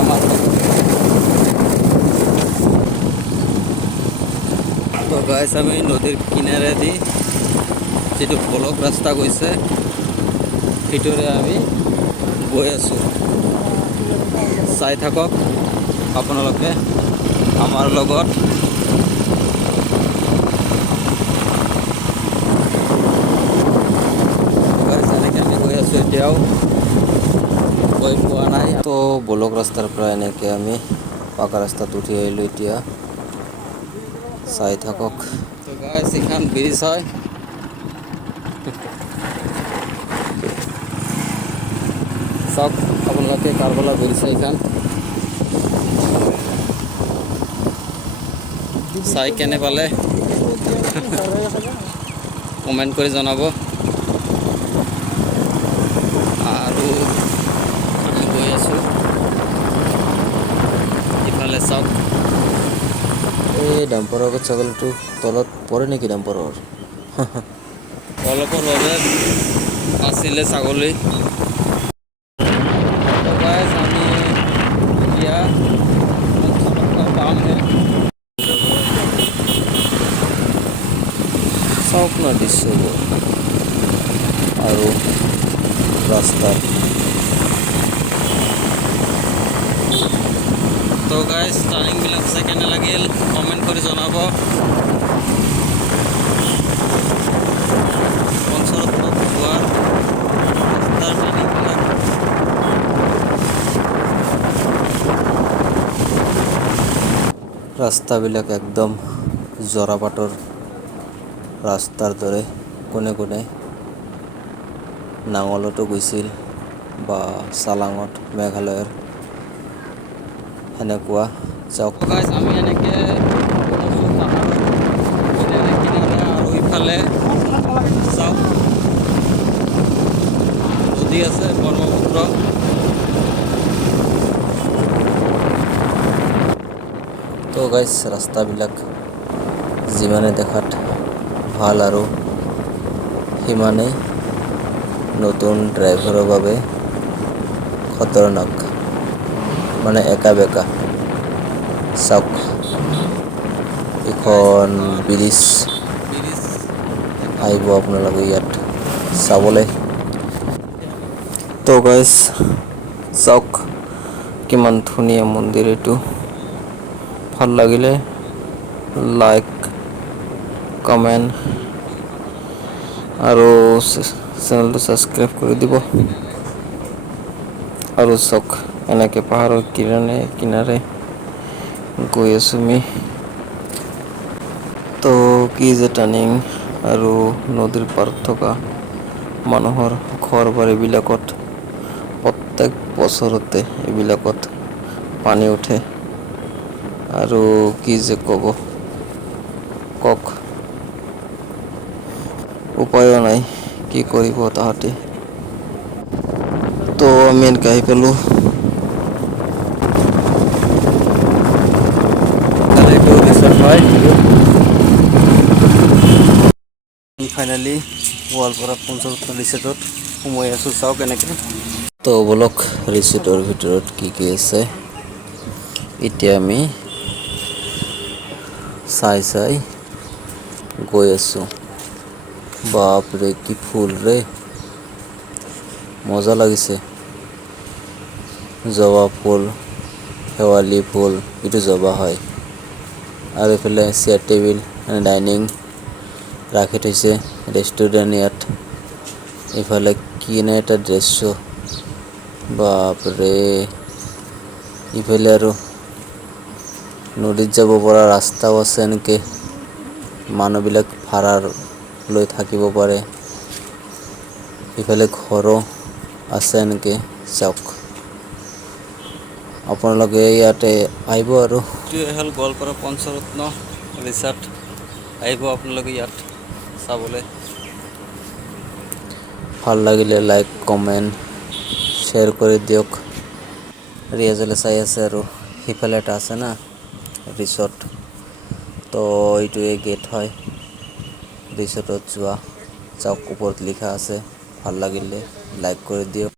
আমাৰ তো গাইস আমি নদীৰ কিনাৰে দি যেটো ব্লক ৰাস্তা গৈছে ভিতৰে আমি গৈ আছো চাই থাকক আপোনালোকে আমাৰ লগত আমি গৈ আছো এতিয়াও গৈ পোৱা নাই তো ব্লক ৰাস্তাৰ পৰা এনেকৈ আমি পাকা ৰাস্তাত উঠি আহিলোঁ এতিয়া চাই থাকক তো গাইস এখান ব্রিজ হয় সব আপোনালোকে কারবালা ব্রিজ এখান চাই কেনে পালে কমেন্ট করে জানাবো আৰু আমি গৈ আছো ইফালে চাওক এই ডাম্পাৰৰ ছাগলটো তলত পৰে নেকি ডাম্পাৰৰ অলপৰ বাবে আছিলে ছাগলী আমি এতিয়া পামহে চাওক না দৃশ্যবোৰ আৰু ৰাস্তা তো গাইস টাৰ্নিং বিলাক সেকেন্ড লাগিল কমেন্ট কৰে জানাবো পঞ্চৰত্ন দুয়াৰ ৰাস্তাৰ টাৰ্নিং বিলাক ৰাস্তাবিলাক একদম জৰাবাটৰ ৰাস্তাৰ দৰে কোনে কোনে নাঙলতো গৈছিল বা চালাঙত মেঘালয়ৰ এনেকুৱা চাওক গাইস আমি এনেকে আৰু ইফালে চাওক নদী আছে ব্ৰহ্মপুত্ৰ তো গাইস ৰাস্তাবিলাক যিমানে দেখাত ভাল আৰু সিমানেই নতুন ড্ৰাইভাৰৰ বাবে খতৰনাক মানে একা বেকা চাওক এখন ব্ৰিজ আহিব আপোনালোকে ইয়াত চাবলৈ তো গাইস চাওক কিমান ধুনীয়া মন্দিৰ এইটো ভাল লাগিলে লাইক কমেন্ট আৰু চেনেলটো সাবস্ক্ৰাইব কৰি দিব আৰু চাওক এনেকে পাহাৰৰ কিনাৰে গৈ আছো আমি তো কি যে টাৰ্নিং আৰু নদীৰ পাৰত থকা মানুহৰ ঘৰ বাৰীবিলাকত প্ৰত্যেক বছৰতে এইবিলাকত পানী উঠে আৰু কি যে ক'ব কক উপায়ো নাই কি কৰিব তাহাঁতে তো আমি এনেকৈ আহি পালোঁ ফাইনালি গোৱালপাৰা পঞ্চৰত্ন ৰিচৰ্টত সোমাই আছোঁ চাওক এনেকৈ তো বলক ৰিচৰ্টৰ ভিতৰত কি কি আছে এতিয়া আমি চাই গৈ আছোঁ বাপৰে কি ফুল ৰে মজা লাগিছে জবা ফুল শেৱালি ফুল এইটো জবা হয় আৰু এইফালে চেয়াৰ টেবিল ডাইনিং ৰাখি থৈছে ৰেষ্টুৰেণ্ট ইয়াত ইফালে কিনে এটা দৃশ্য বাপৰে ইফালে আৰু নদীত যাব পৰা ৰাস্তাও আছে এনেকৈ মানুহবিলাক ভাড়া লৈ থাকিব পাৰে ইফালে ঘৰো আছে এনেকৈ চাওক আপোনালোকে ইয়াতে আহিব আৰু এইটোৱে হ'ল গোৱালপাৰা পঞ্চৰত্ন ৰিচৰ্ট আহিব আপোনালোকে ইয়াত চাবলৈ ভাল লাগিলে লাইক কমেণ্ট শ্বেয়াৰ কৰি দিয়ক ৰিয়াজলে চাই আছে আৰু সিফালে এটা আছে না ৰিচৰ্ট তো এইটোৱে গেট হয় ৰিচৰ্টত যোৱা চাওক ওপৰত লিখা আছে ভাল লাগিলে লাইক কৰি দিয়ক